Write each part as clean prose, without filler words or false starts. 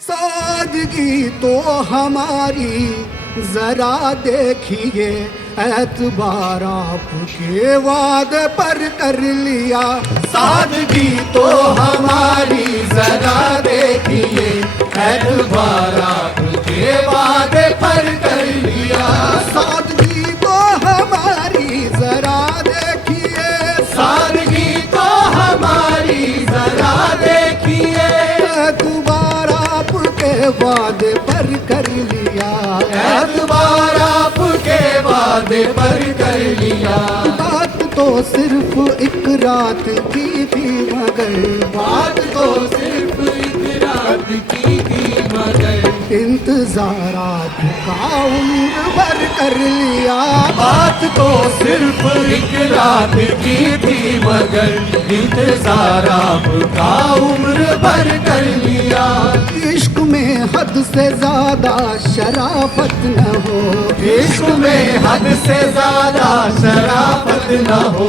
सादगी तो हमारी जरा देखिए, एतबार आपके वादे पर कर लिया। सादगी तो हमारी जरा देखिए, एतबार आपके वादे पर कर लिया। सादगी तो हमारी जरा देखिए, सादगी तो हमारी जरा देखिए, एतबार आपके वादे पर कर लिया। एतबार आपके वादे पर कर लिया। बात तो सिर्फ एक रात की थी मगर, बात तो सिर्फ एक रात की थी मगर, इंतजार आपका उम्र भर कर लिया। बात तो सिर्फ एक रात की थी मगर, इंतजार आपका उम्र भर कर लिया। इश्क में हद से ज्यादा शराफत न हो, इश्क में हद से ज्यादा शराफत न हो,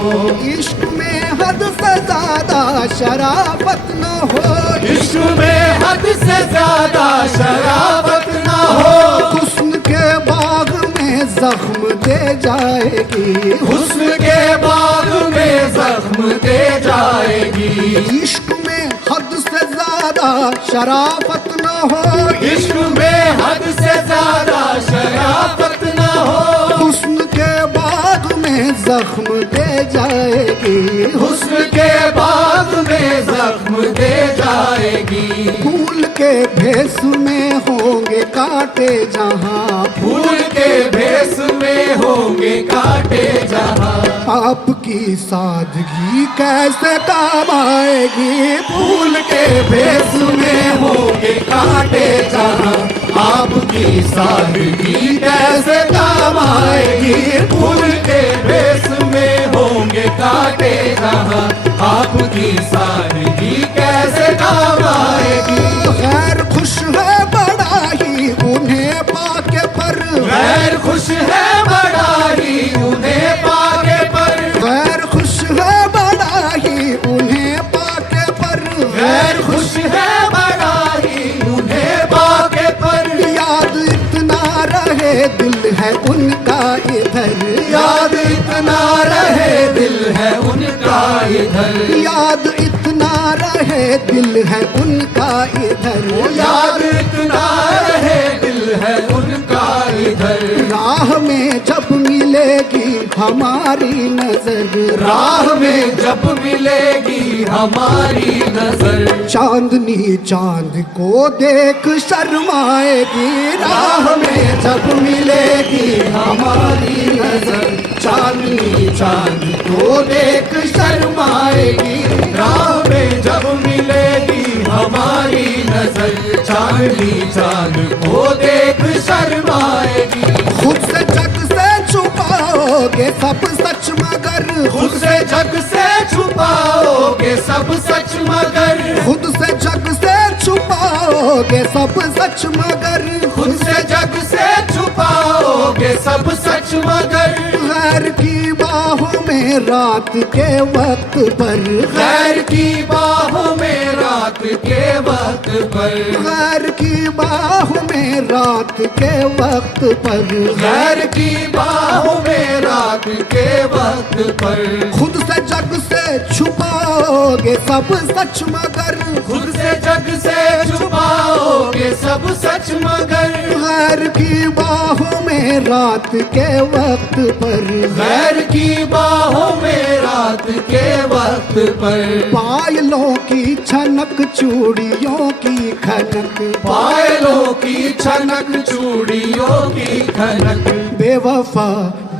इश्क में हद से ज्यादा शराफत न हो, इश्क में हद से ज्यादा शराफत न हो। हुस्न के बाग में जख्म दे जाएगी, हुस्न के बाग में जख्म दे जाएगी। इश्क में हद से ज्यादा शराफत न हो, इश्क में हद से ज्यादा शराफत न हो। हुस्न के बाग में जख्म दे जाएगी, हुस्न के बाग में जख्म दे जाएगी। फूल के भेस में होंगे कांटे जहाँ, फूल के भेस में होंगे कांटे जहाँ, आपकी सादगी कैसे काम आएगी। फूल के भेस में होंगे कांटे जहाँ, आपकी सादगी कैसे काम आएगी। फूल के भेस में होंगे कांटे जहाँ, आपकी सादगी कैसे काम आएगी। गैर खुश है बड़ा ही उन्हें पाके पर, गैर खुश है बड़ा ही उन्हें पाके पर, गैर खुश है बड़ा ही उन्हें पाके पर, गैर खुश है बड़ा ही उन्हें पाके पर। याद इतना रहे दिल है उनका इधर, याद इतना रहे दिल है उनका इधर, याद इतना रहे दिल है उनका इधर, याद इतना रहे दिल है उनका इधर। राह में जब मिलेगी हमारी नजर, राह में जब मिलेगी हमारी नजर, चांदनी चांद को देख शर्माएगी। राह में जब मिलेगी हमारी नजर, चांदनी चांद को देख शर्माएगी। राह में जब मिलेगी हमारी नजर, चांदनी चांद को देख शर्माएगी। खुद से जग से छुपाओगे सब सच मगर, खुद से जग से छुपाओगे सब सच मगर, खुद से जग से छुपाओगे सब सच मगर, खुद से जग से छुपाओगे सब सच मगर। गैर की बाहों में रात के वक्त पर, गैर की बाहों में रात के वक्त पर, गैर की बाहों में रात के वक्त पर, गैर की बाहों में रात के वक्त पर। खुद से जग से छुपाओगे सब सच मगर, खुद से जग से छुपाओगे सब सच मगर। गैर की बाहों में रात के वक्त पर, गैर की बाहों में रात के वक्त पर। पायलों की छनक चूड़ियों की खनक, पायलों की छनक चूड़ियों की खनक, बेवफा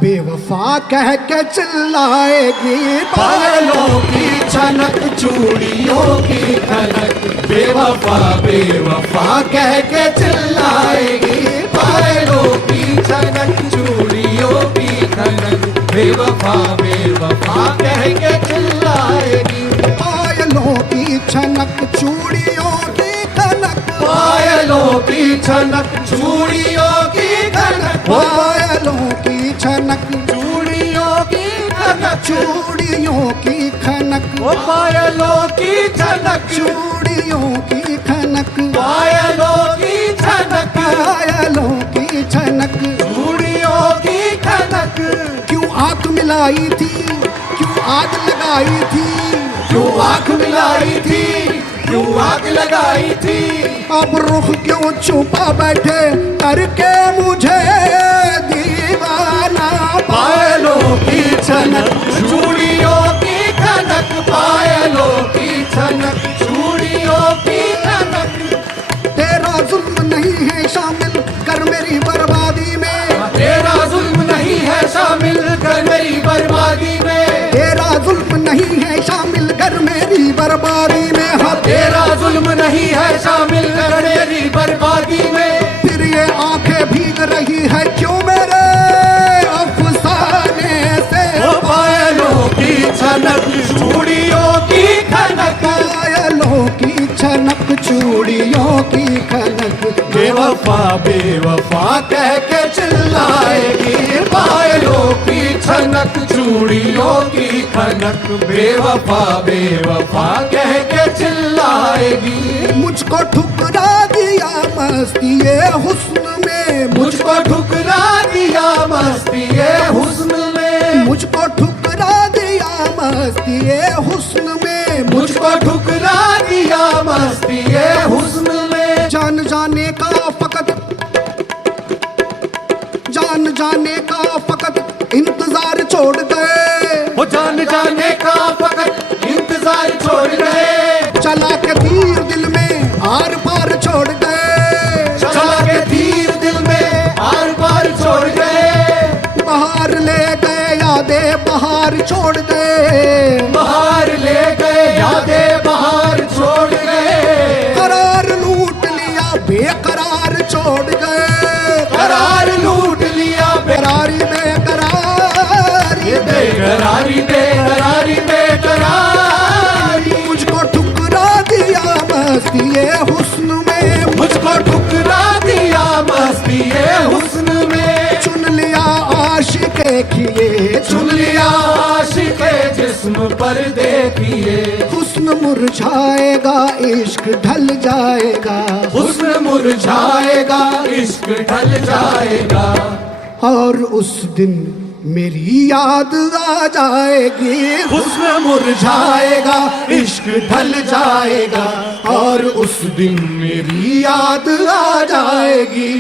बेवफा कह के चिल्लाएगी। पायलों की छनक चूड़ियों की खनक, बेवफा बेवफा कह के चिल्लाएगी। पायलों की छनक चूड़ियों की खनक, बेवफा बेवफा कह के चिल्लाएगी। पायलों की छनक चूड़ियों की खनक, पायलों की छनक चूड़ियों की खनक, पायलों की छनक चूड़ियों की खनक, चूड़ियों की खनक, पायलों की छनक चूड़ियों की खनक, पायलों मिलाई थी, क्यों आग लगाई थी, क्यों आंख मिलाई थी, क्यों आग लगाई थी। अब रुख क्यों छुपा बैठे करके मुझे दीवाना। पायलों की छनक, चूड़ियों की खनक, पायलों की छनक, चूड़ियों की खनक। तेरा जुल्म नहीं है शामिल कर मेरी बर्बादी में, तेरा जुल्म नहीं है शामिल कर मेरी बर्बादी में, तेरा जुल्म नहीं है शामिल कर मेरी बर्बादी में। हाँ, तेरा जुल्म नहीं है शामिल कर मेरी बर्बादी में। फिर ये आंखें भीग रही है क्यों मेरे अफसाने से। ओ पायलों की छनक, चूड़ियों की खनक, पायलों की छनक, चूड़ियों की खनक। बेवफा बेवफा कह के चिल्लाएगी। पायलों की छनक, चूड़ियों की खनक, बेवफा बेवफा कह के चिल्लाएगी। मुझको ठुकरा दिया मस्ती ये हुस्न में, मुझको ठुकरा दिया मस्ती ये हुस्न में, मुझको ठुकरा दिया मस्ती ये हुस्न में। मुझको ठुकरा दिया मस्ती ये हुस्न में। जान जाने का फकत, जान जाने का फकत इंतजार छोड़ गए। वो जान जाने का फकत इंतजार छोड़ गए। चला के तीर दिल में आर पार छोड़ गए, चला के तीर दिल में आर पार छोड़ गए। बाहर ले गए यादें बहार छोड़ गए, बाहर ले गए यादें बहार छोड़ गए। करार लूट लिया बेकरार छोड़ गए, करार लूट लिया करारी बेकरारी। बेकरारी बेकरारी बेकरारी। मुझको ठुकरा दिया मस्ती ये हुस्न में, मुझको ठुकरा दिया मस्ती ये हुस्न में। चुन लिया आशिक़े किए, चुन लिया आशिक़े जिस्म पर देखिए। हुस्न मुरझाएगा इश्क ढल जाएगा, हुस्न मुरझाएगा इश्क ढल जाएगा। और उस दिन मेरी याद आ जाएगी। हुस्न मुरझाएगा इश्क ढल जाएगा, और उस दिन मेरी याद आ जाएगी।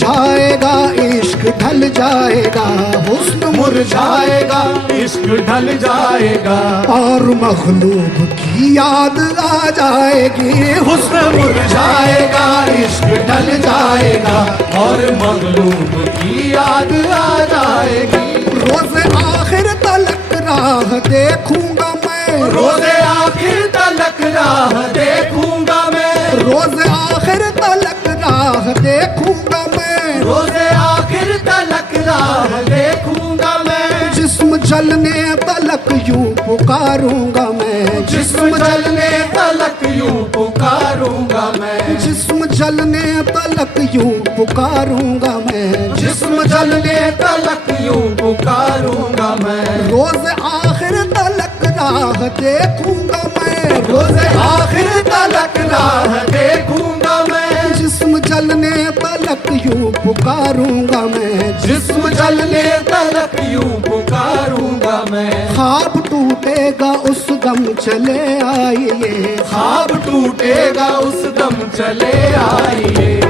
जाएगा इश्क ढल जाएगा, हुस्न मुरझाएगा इश्क ढल जाएगा, और मखलूब की याद आ जाएगी। हुस्न मुरझाएगा इश्क ढल जाएगा, और मगलूब की याद आ जाएगी। रोज़ आखिर तलक राह देखूंगा मैं, रोज़ आखिर तलक राह देखूंगा मैं, रोज़ आखिर तलक राह देखूंगा मैं, रोज़ आखिर तलक राह देखूंगा मैं। जिस्म जलने तलक यूं पुकारूंगा मैं, जिस्म जलने तलक यूं पुकारूंगा मैं, जिस्म जलने तलक यूं पुकारूंगा मैं, जिस्म जलने तलक यूं पुकारूंगा मैं। रोज़ आखिर तलक राह देखूंगा मैं, रोज़ आखिर तलक राह देखूंगा मैं, जिस्म जलने तलक यूं पुकारूंगा मैं। जिस्म जलने तलक यूं पुकारूंगा मैं। ख्वाब टूटेगा उस दम चले आइए, ख्वाब टूटेगा उस दम चले आइए।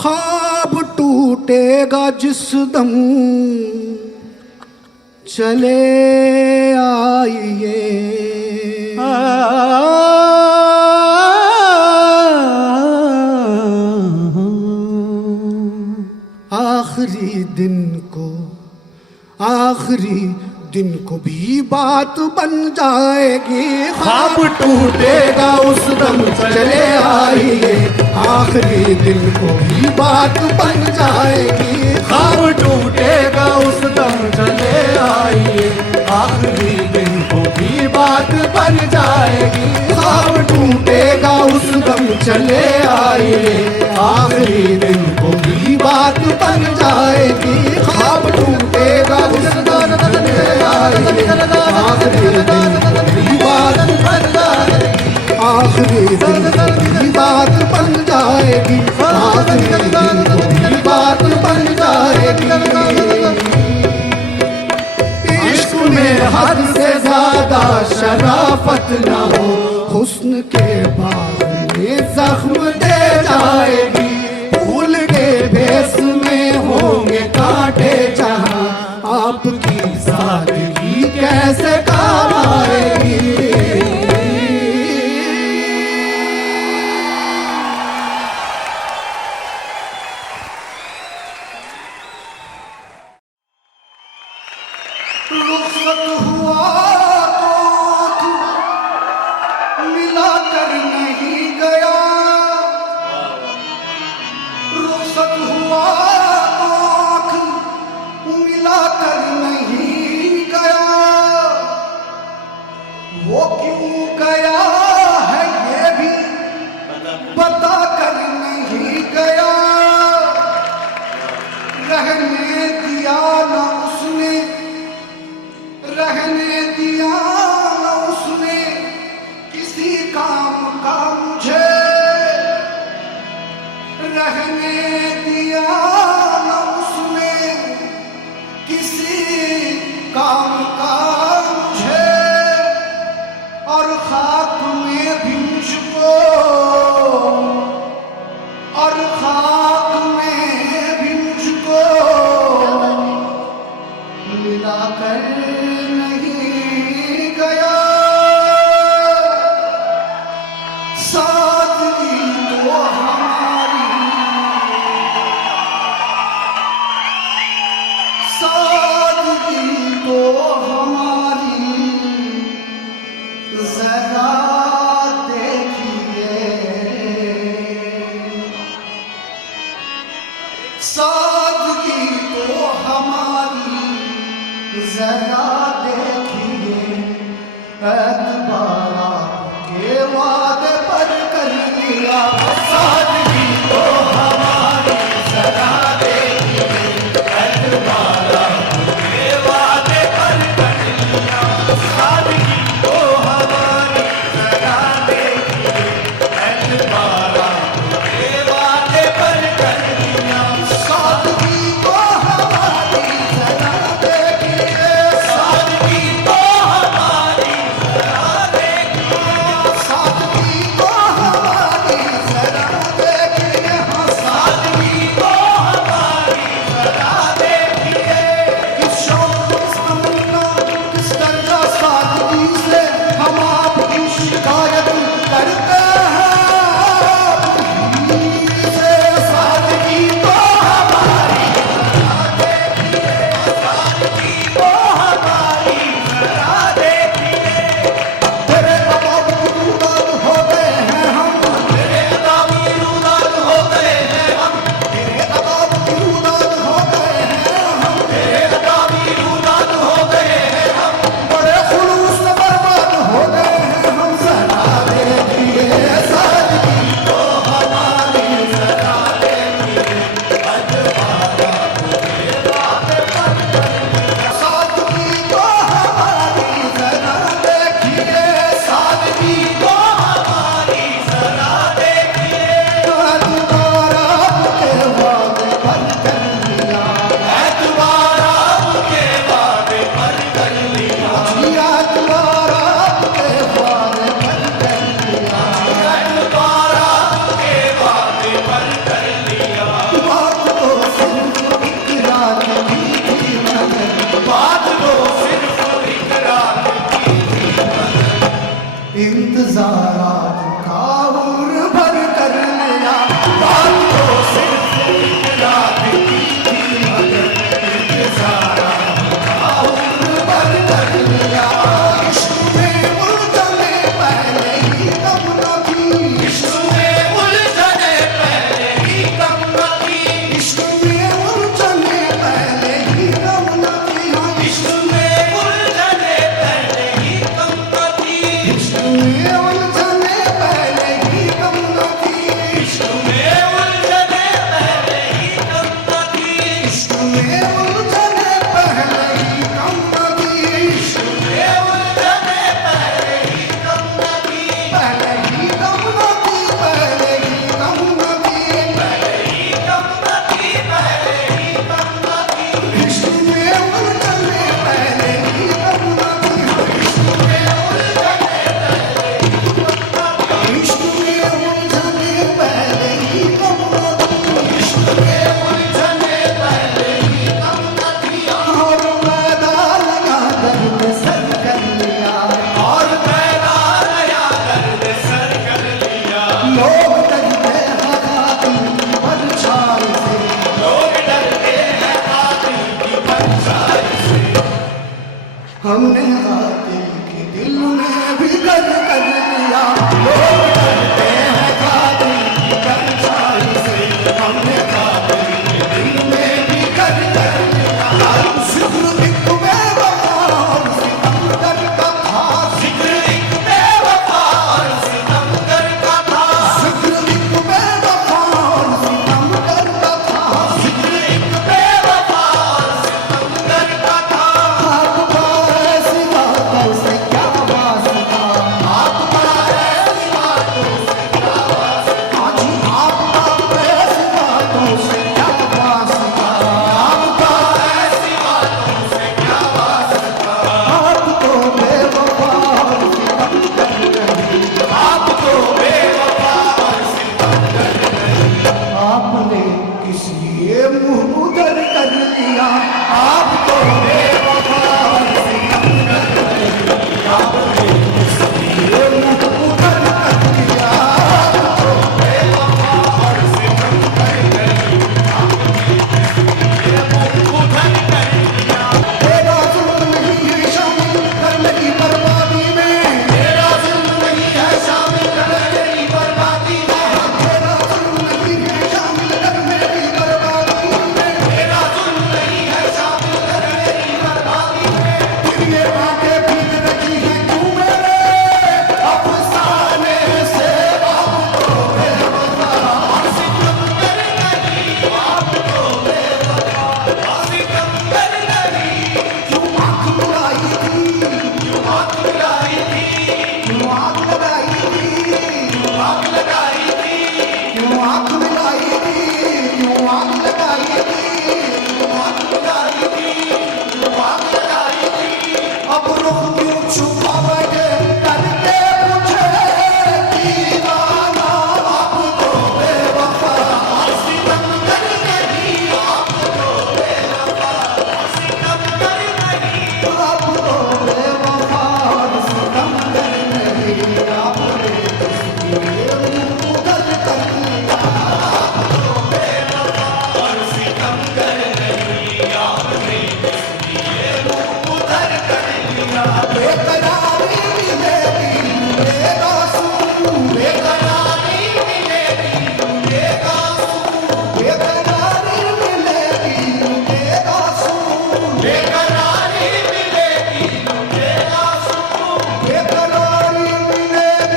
ख्वाब टूटेगा जिस दम चले आइए। आखिरी दिन को, आखिरी दिन को भी बात बन जाएगी। ख्वाब टूटेगा उस दम चले आइए, आखिरी दिन को भी बात बन जाएगी। ख्वाब टूटेगा उस दम चले आइए, आखिरी दिन को भी बात बन जाएगी। ख्वाब टूटेगा उस दम चले आइए, आखिरी दिन को भी बात बन जाएगी। ख्वाब टूटेगा उस दम चले आइए, आखिरी दिन को भी बात बन जाएगी। आखिरी दिन को भी बात बन जाएगी। आखिरी हद से ज्यादा शराफत न हो, हुस्न के बाग में जख्म दे जाएगी। फूल के भेस में होंगे कांटे जहां, आपकी सादगी कैसे काम आएगी। रुखसत हुआ तो मिला कर नहीं गया, रुखसत हुआ तो मिला कर नहीं गया। वो क्यों गया है ये भी बता कर नहीं गया। रहने दिया ना उसने, रहने दिया न उसने किसी काम का मुझे, रहने दिया न उसने किसी काम का मुझे। और खाक में भी मुझको, और खाक में भी मुझको मिला कर नहीं गया। सादगी तो हमारी, सादगी तो हमारी जरा देखिए, सादगी तो हमारी जरा देखिए। एतबार के वादे पर कर लिया, सादगी तो हमारी जरा देखिए। एतबार के वादे पर कर लिया, सादगी तो हमारी जरा देखिए। एतबार के वादे पर कर लिया, सादगी तो हमारी जरा देखिए। सादगी तो हमारी जरा देखिए, सादगी तो हमारी जरा देखिए। हाँ, सादगी तो हमारी जरा देखिए। किस शौक किस तमन्ना किस दर्जा सादगी से हम आपकी शिकायत करते हैं। से सादगी तो हमारी जरा देखिए, सादगी तो हमारी जरा देखिए। तेरे अदाब रूदाद हो गए हैं हम, तेरे अदाब रूदाद हो गए हैं हम, तेरे अदाब रूदाद हो गए हैं हम, तेरे अदाब रूदाद हो गए हैं हम। बड़े खुलूस से बर्बाद हो गए हैं हम। जरा देखिए, सादगी तो हमारी जरा देखिए। अजवारा के वादे पर कर लिया, सादगी तो हमारी जरा देखिए। सादगी तो हमारी जरा देखिए। एतबार के वादे पर कर लिया, एतबार के वादे पर कर लिया। एतबार के वादे पर कर लिया, एतबार के वादे पर कर लिया। बात तो सिर्फ इकरार की थी मगर, बात तो सिर्फ इकरार की थी मगर, इंतजारात का उम्र भर कर लिया। बात तो सिर्फ इकरार की थी मगर, इंतजारात का उम्र भर कर लिया। इश्क में उलझने पहले ही कम न थी, इश्क में उलझने पहले ही कम न थी, इश्क में उलझने पहले ही कम न थी। हाँ, इश्क में उलझने पहले ही कम न थी, इश्क में उलझने हमने कातिल के दिल में भी कर लिया। लोग डरते हैं कातिल की परछाई से, हमने कातिल के दिल में भी कर लिया। जिक्र एक बेवफा और सितमगर का था, जिक्र एक बेवफा और सितमगर का था, जिक्र एक बेवफा और सितमगर का था, जिक्र एक बेवफा और सितमगर का था। आपका ऐसी बातों से क्या वास्ता, आपका ऐसी बातों से क्या वास्ता, जी आपका ऐसी बातों से क्या वास्ता, आपका ऐसी बातों से क्या वास्ता। आप तो बेवफा और सितमगर नहीं, आप तो बेवफा और सितमगर नहीं। आपने किस लिए मुंह उधर कर लिया, आप तो बेवफा और सितमगर नहीं। आपने किस लिए मुंह उधर कर लिया, आप तो बेवफा और सितमगर नहीं। तेरा जुल्म नहीं है शामिल करने की बर्बादी में, तेरा जुल्म नहीं है शामिल करने की बर्बादी में, तेरा जुल्म नहीं है शामिल करने की बर्बादी में, तेरा जुल्म नहीं है शामिल करने की बर्बादी में। फिर ये बातें भीग रखी हैं क्यों मेरे अफसाने से, आप तो बेवफा और सितमगर नहीं, आप तो बेवफा और सितमगर नहीं। क्यों आँख मिलाई थी, क्यों आँख मिलाई थी, क्यों आँख लगाई थी, क्यों आँख लगाई थी, क्यों आँख मिलाई थी, क्यों आँख लगाई थी, क्यों आँख लगाई थी, क्यों आँख लगाई थी। अब रुख क्यों छुपा बैठे करके पूछे दीवाना, आप तो बेवफा और सितमगर नहीं, आप तो बेवफा और सितमगर नहीं, आप तो बेवफा और सितमगर नहीं। आपने किस लिए मुंह उधर कर लिया, आप तो बेवफा और सितमगर नहीं। आपने किस लिए मुंह उधर कर लिया। बेकरारी मिलेगी मिलेगा सुकून, बेकरारी मिलेगी मिलेगा सुकून, बेकरारी मिलेगी मिलेगा सुकून, बेकरारी मिलेगी मिलेगा सुकून, बेकरारी मिलेगी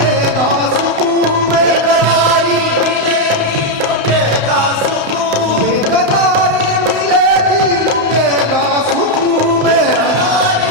मिलेगा सुकून, बेकरारी मिलेगी मिलेगा सुकून, बेकरारी मिलेगी मिलेगा सुकून, बेकरारी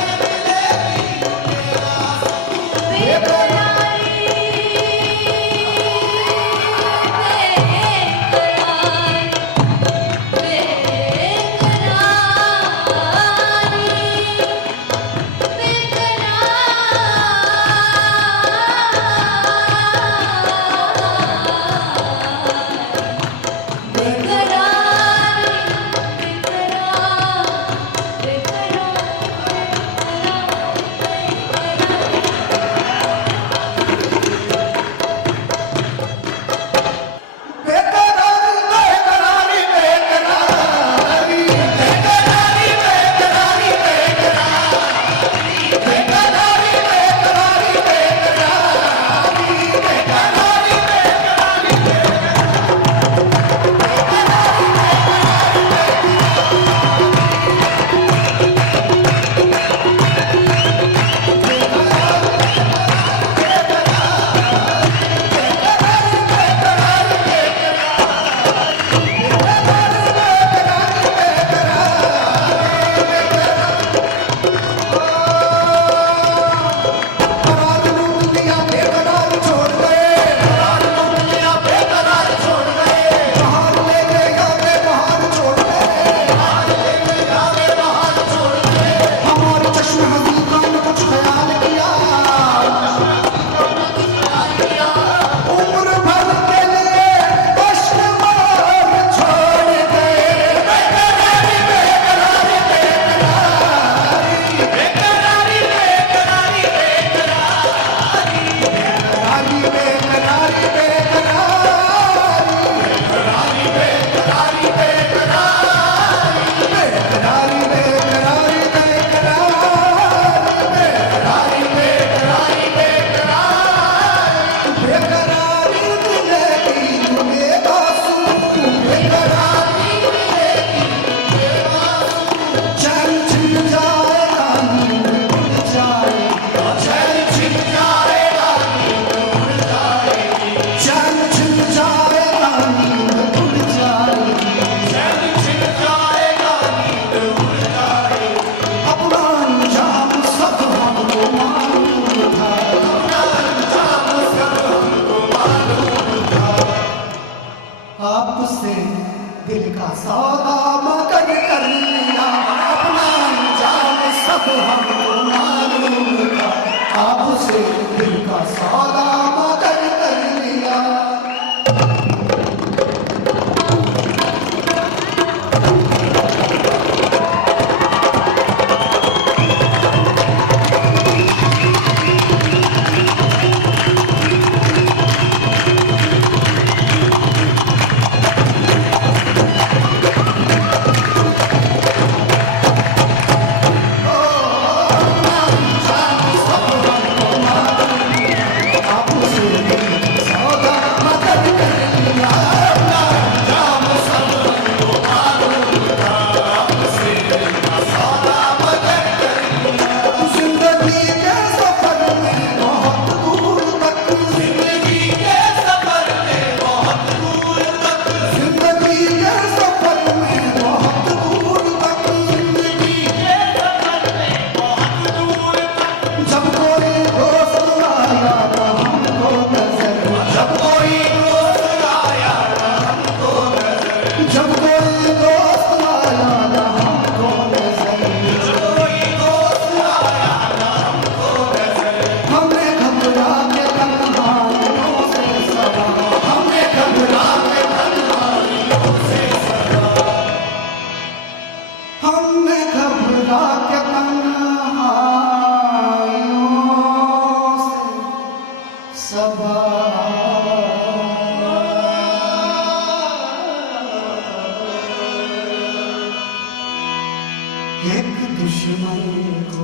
दुश्मन को,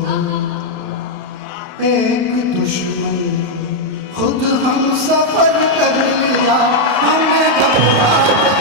एक दुश्मन को खुद हम सफर कर लिया, हमने घबरा